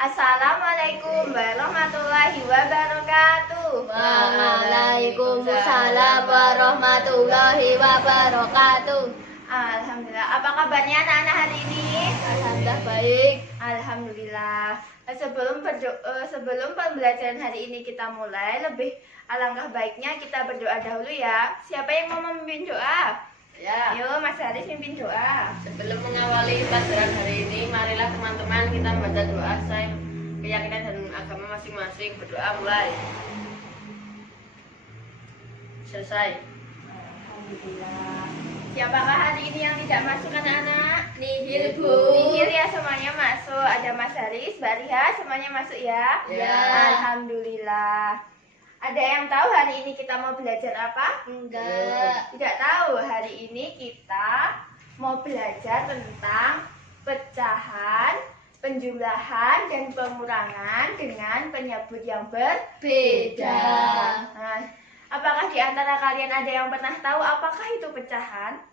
Assalamualaikum warahmatullahi wabarakatuh. Waalaikumsalam warahmatullahi wabarakatuh. Alhamdulillah. Apa kabarnya anak-anak hari ini? Alhamdulillah baik. Alhamdulillah. Sebelum pembelajaran hari ini kita mulai, alangkah baiknya kita berdoa dahulu ya. Siapa yang mau memimpin doa? Ya. Ayo Mas Haris mimpin doa. Sebelum mengawali pelajaran hari ini, marilah teman-teman kita membaca doa sesuai keyakinan dan agama masing-masing. Berdoa mulai. Selesai. Alhamdulillah. Siapakah hari ini yang tidak masuk anak-anak? Nihil, Bu. Nihil ya, semuanya masuk. Ada Mas Haris, Mbak Riha, semuanya masuk ya? Ya. Alhamdulillah. Ada yang tahu hari ini kita mau belajar apa? Enggak. Tidak tahu. Hari ini kita mau belajar tentang pecahan, penjumlahan, dan pengurangan dengan penyebut yang berbeda. Nah, apakah di antara kalian ada yang pernah tahu apakah itu pecahan?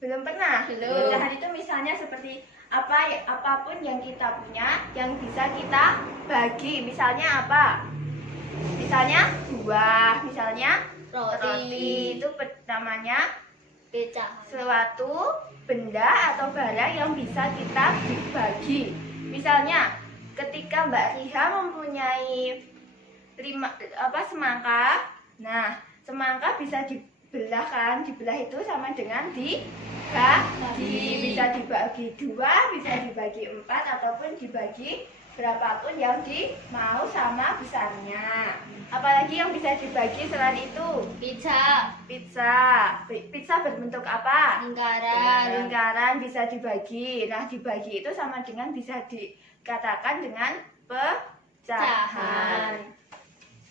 Belum pernah. Belum. Pecahan itu misalnya seperti apapun yang kita punya yang bisa kita bagi. Misalnya apa? Misalnya buah, misalnya roti. Itu namanya Pecahan. suatu benda atau barang yang bisa kita bagi. Misalnya ketika Mbak Riha mempunyai semangka. Nah, semangka bisa dibelah kan? Dibelah itu sama dengan dibagi. Bisa dibagi 2, bisa dibagi 4, ataupun dibagi berapapun yang mau sama besarnya. Apalagi yang bisa dibagi selain itu? Pizza. Pizza berbentuk apa? Lingkaran. Lingkaran bisa dibagi. Nah, dibagi itu sama dengan bisa dikatakan dengan pecahan.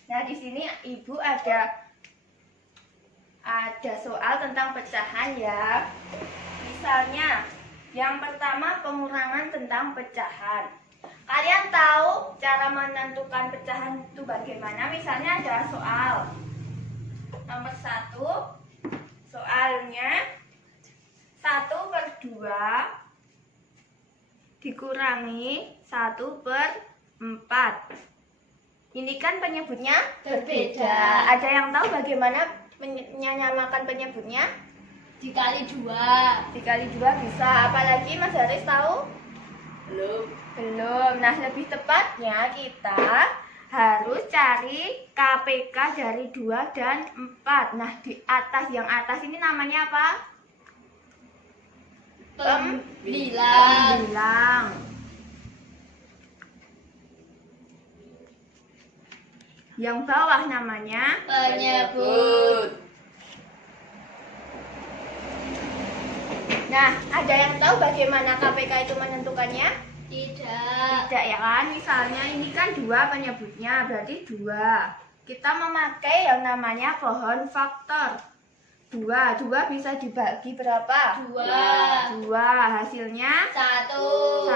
Nah, di sini Ibu ada soal tentang pecahan ya. Misalnya, yang pertama pengurangan tentang pecahan. Kalian tahu cara menentukan pecahan itu bagaimana? Misalnya ada soal nomor 1. Soalnya 1/2 dikurangi 1/4. Ini kan penyebutnya berbeda. Ada yang tahu bagaimana menyamakan penyebutnya? Dikali 2. Dikali 2 bisa. Apalagi Mas Haris tahu? Belum. Nah, lebih tepatnya kita harus cari KPK dari 2 dan 4. Nah, di atas atas ini namanya apa? Pembilang. Yang bawah namanya Penyebut. Nah, ada yang tahu bagaimana KPK itu menentukannya? Tidak. Tidak ya kan? Misalnya ini kan 2 penyebutnya, berarti 2. Kita memakai yang namanya pohon faktor. 2 bisa dibagi berapa? 2. 2. Hasilnya 1.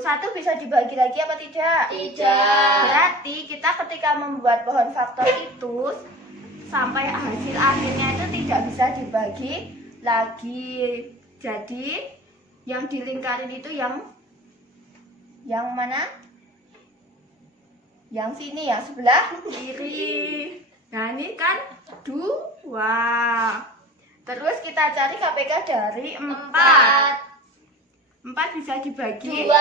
1 bisa dibagi lagi apa tidak? Tidak. Berarti kita ketika membuat pohon faktor itu sampai hasil akhirnya itu tidak bisa dibagi lagi. Jadi yang dilingkarin itu yang mana? Yang sini, yang sebelah kiri. Nah, ini kan 2. Terus kita cari KPK dari 4. 4 bisa dibagi 2.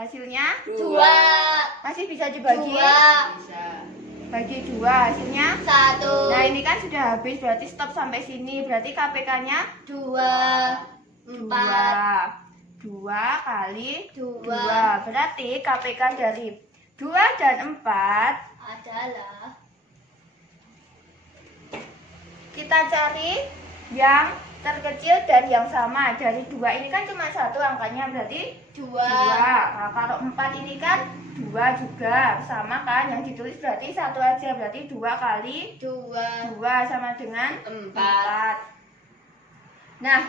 hasilnya 2. masih bisa dibagi 2. bagi 2 hasilnya 1. Nah, ini kan sudah habis, berarti stop sampai sini. Berarti KPK-nya 2. 2 4. 2 kali 2. 2. Berarti KPK dari 2 dan 4 Adalah kita cari yang terkecil dan yang sama. Dari 2 ini kan cuma 1 angkanya, berarti 2. 2. Nah, kalau 4 ini kan 2 juga sama kan, yang ditulis berarti 1 aja, berarti 2 kali 2. 2 sama dengan 4. 4. Nah,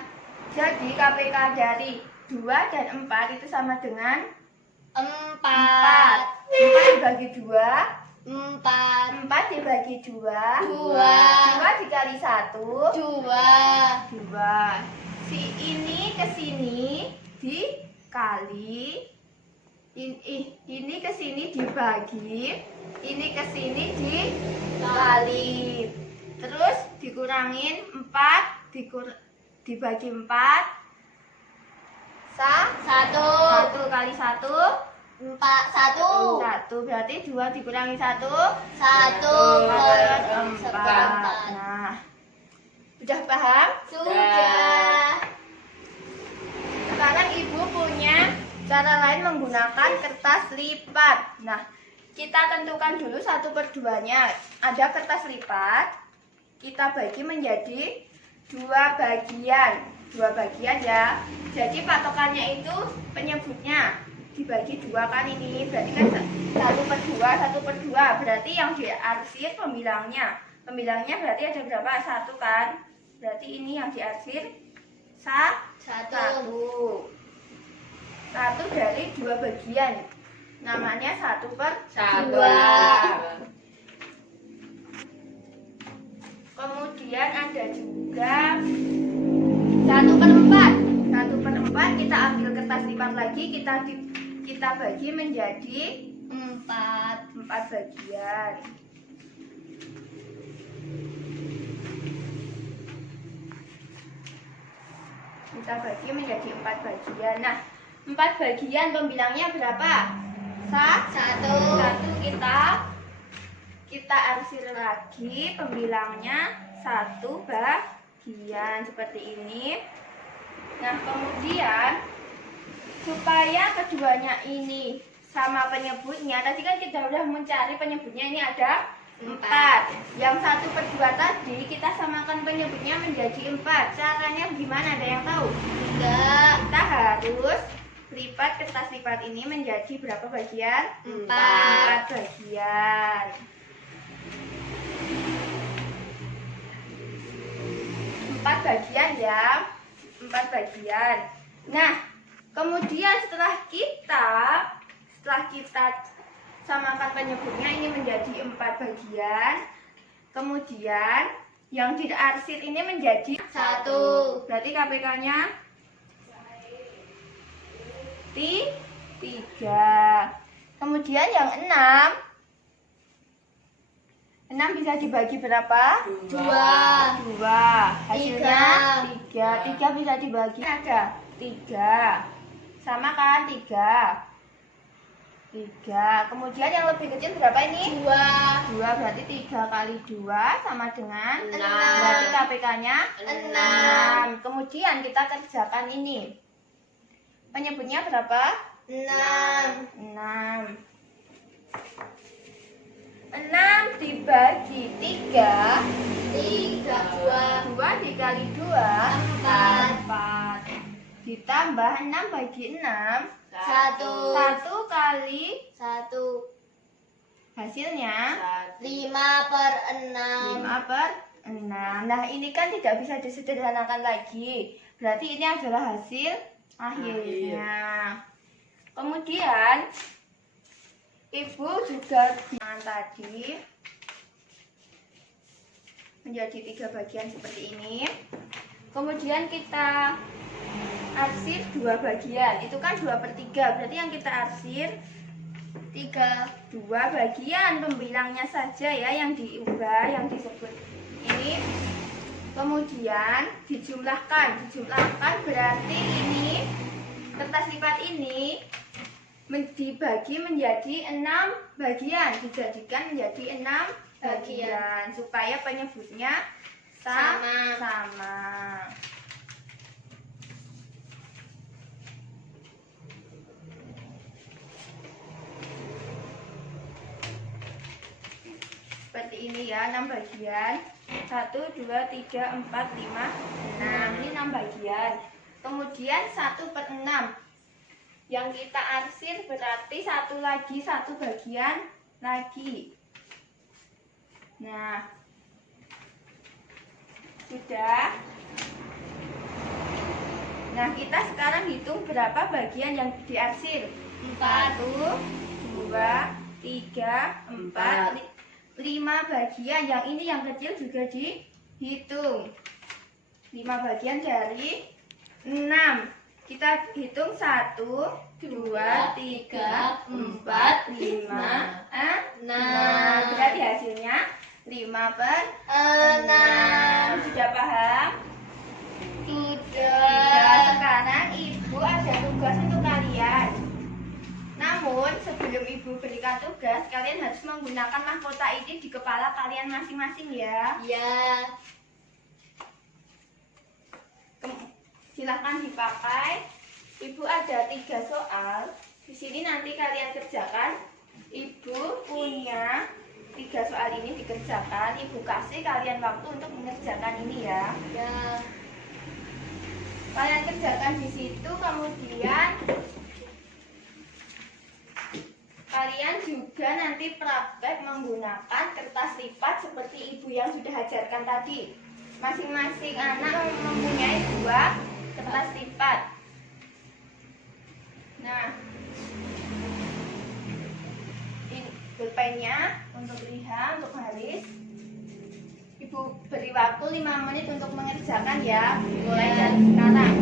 jadi KPK dari 2 dan 4 itu sama dengan 4. 4 dibagi 2. 4. 4 dibagi 2. 2. 2 dikali 1. 2. 2. Si ini ke sini dikali Ini ke sini dibagi, ini ke sini dikali. Terus dikurangin 4, dibagi 4. 1 kali 1 1 berarti 2 dikurangi 1 per 4. Nah, udah paham? Sudah. Sekarang ibu punya cara lain menggunakan kertas lipat. Nah, kita tentukan dulu 1/2-nya. Ada kertas lipat, kita bagi menjadi 2 bagian. 2 bagian ya. Jadi patokannya itu penyebutnya dibagi 2 kan ini. Berarti kan 1/2, 1/2. Berarti yang diarsir pembilangnya. Pembilangnya berarti ada berapa? 1 kan? Berarti ini yang diarsir 1 dari 2 bagian. Namanya 1/2. Kemudian ada juga 1/4. 1/4 kita ambil kertas lipat lagi, kita bagi menjadi 4 bagian. Kita bagi menjadi 4 bagian. Nah, 4 bagian pembilangnya berapa? 1 kita arsir lagi pembilangnya 1 bagian seperti ini. Nah, kemudian supaya keduanya ini sama penyebutnya, tadi kan kita udah mencari penyebutnya, ini ada 4. Yang 1/2 tadi kita samakan penyebutnya menjadi 4. Caranya gimana? Ada yang tahu? Enggak. Kita harus lipat kertas lipat ini menjadi berapa bagian? 4 bagian. 4 bagian ya. 4 bagian. Nah, kemudian setelah kita samakan penyebutnya ini menjadi 4 bagian. Kemudian yang diarsir ini menjadi 1. Berarti KPK-nya 3. Kemudian yang 6 bisa dibagi berapa? 2. Hasilnya 3 bisa dibagi ada 3. Sama kan? 3. Kemudian yang lebih kecil berapa ini? 2 berarti 3 kali 2 sama dengan 6. Berarti KPK-nya 6. Kemudian kita kerjakan ini. Penyebutnya berapa? 6 dibagi 3 2 dikali 2 4. Ditambah 6 bagi 6 1 kali 1 hasilnya 5/6. 5/6. Nah, ini kan tidak bisa disederhanakan lagi. Berarti ini adalah hasil akhirnya. Kemudian ibu juga bilang tadi menjadi 3 bagian seperti ini. Kemudian kita arsir 2 bagian. Itu kan 2/3. Berarti yang kita arsir 2 bagian. Pembilangnya saja ya yang diubah, yang disebut ini. Kemudian dijumlahkan berarti ini kertas lipat ini dibagi menjadi 6 bagian, dijadikan menjadi 6 bagian supaya penyebutnya sama. Seperti ini ya, 6 bagian. 1, 2, 3, 4, 5, 6. Ini 6 bagian. Kemudian 1/6 yang kita arsir berarti 1 bagian lagi. Nah, sudah. Nah, kita sekarang hitung berapa bagian yang diarsir. 1, 2, 3, 4, 5 bagian. Yang ini yang kecil juga dihitung. 5 bagian dari 6. Kita hitung 1, 2, 3, 4, 5, 6. Berarti hasilnya 5/6. Sudah paham? Sudah. Sekarang Ibu ada tugas untuk kalian. Namun sebelum Ibu berikan tugas, kalian harus menggunakan mahkota ini di kepala kalian masing-masing ya. Ya. Silahkan dipakai. Ibu ada 3 soal. Di sini nanti kalian kerjakan. Ibu punya 3 soal ini dikerjakan. Ibu kasih kalian waktu untuk mengerjakan ini ya. Ya. Kalian kerjakan di situ, kemudian kalian juga nanti praktek menggunakan kertas lipat seperti Ibu yang sudah ajarkan tadi. Masing-masing anak mempunyai 2 kertas lipat. Nah, ini pulpennya untuk Riha, untuk Haris. Ibu beri waktu 5 menit untuk mengerjakan ya, mulai dari sekarang.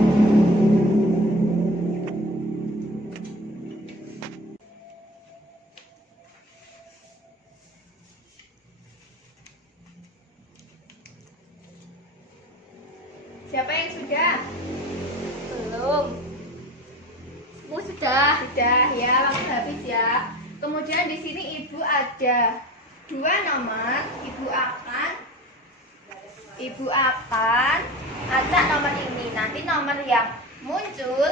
Siapa yang sudah? Belum. Aku sudah. Sudah ya, waktu habis ya. Kemudian di sini Ibu ada 2 nomor. Ibu akan acak nomor ini. Nanti nomor yang muncul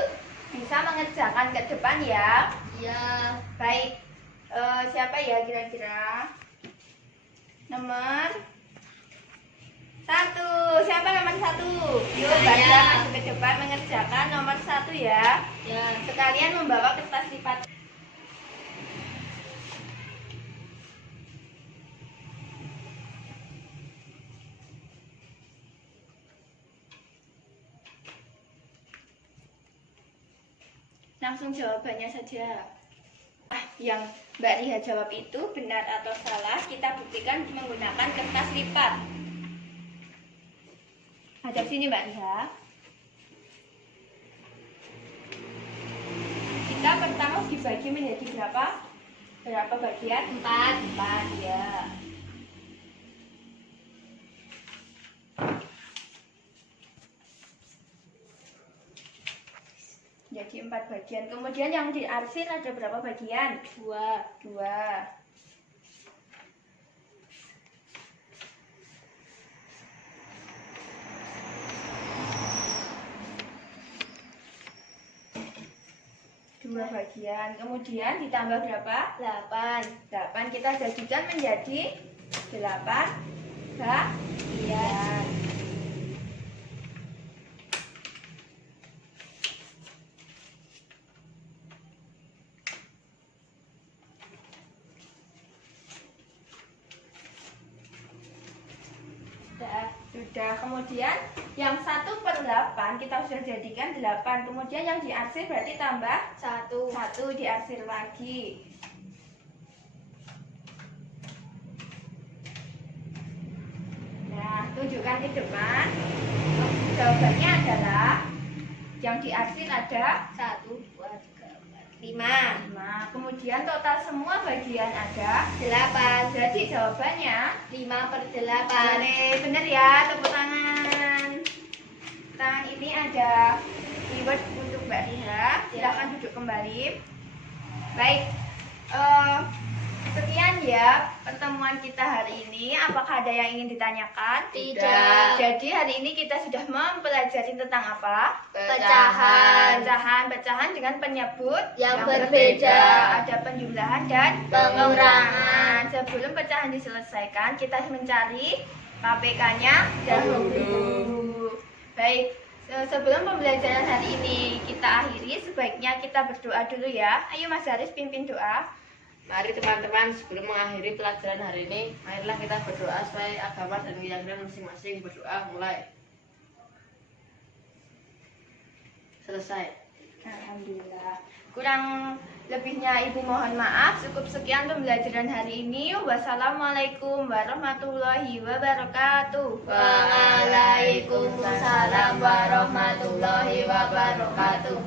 bisa mengerjakan ke depan ya. Ya. Baik. Siapa ya kira-kira? Nomor 1. Siapa nomor 1? Yuk, Saya. Baca masuk ke depan mengerjakan nomor 1 ya. Ya. Sekalian membawa kertas lipat. Langsung jawabannya saja. Yang Mbak Riha jawab itu benar atau salah, kita buktikan menggunakan kertas lipat. Hadap sini Mbak Riha. Kita pertama dibagi menjadi berapa? Berapa bagian? 4 ya. Jadi 4 bagian. Kemudian yang diarsir ada berapa bagian? 2. Dua bagian. Kemudian ditambah berapa? 8 kita jadikan menjadi 8 bagian. Sudah. Kemudian yang 1/8 kita sudah jadikan 8. Kemudian yang diarsir berarti tambah 1 diarsir lagi. Nah, tunjukkan di depan. Jawabannya adalah yang diarsir ada 1, 2, 3, 4, 5. Kemudian total semua bagian ada 8. Jadi jawabannya 5/8. benar ya, tepuk tangan. Tangan ini ada reward untuk Mbak Riha. Silakan duduk kembali. Baik, sekian ya pertemuan kita hari ini. Apakah ada yang ingin ditanyakan? Tidak. Jadi hari ini kita sudah mempelajari tentang apa? Pecahan. Pecahan dengan penyebut Yang berbeda. Ada penjumlahan dan Pengurangan. Sebelum pecahan diselesaikan, kita mencari KPK-nya dahulu. Baik, sebelum pembelajaran hari ini kita akhiri, sebaiknya kita berdoa dulu ya. Ayo Mas Haris pimpin doa. Mari teman-teman, sebelum mengakhiri pelajaran hari ini, marilah kita berdoa sesuai agama dan keyakinan masing-masing. Berdoa mulai. Selesai. Alhamdulillah. Kurang Lebihnya Ibu mohon maaf. Cukup sekian pembelajaran hari ini. Wassalamualaikum warahmatullahi wabarakatuh. Waalaikumsalam warahmatullahi wabarakatuh.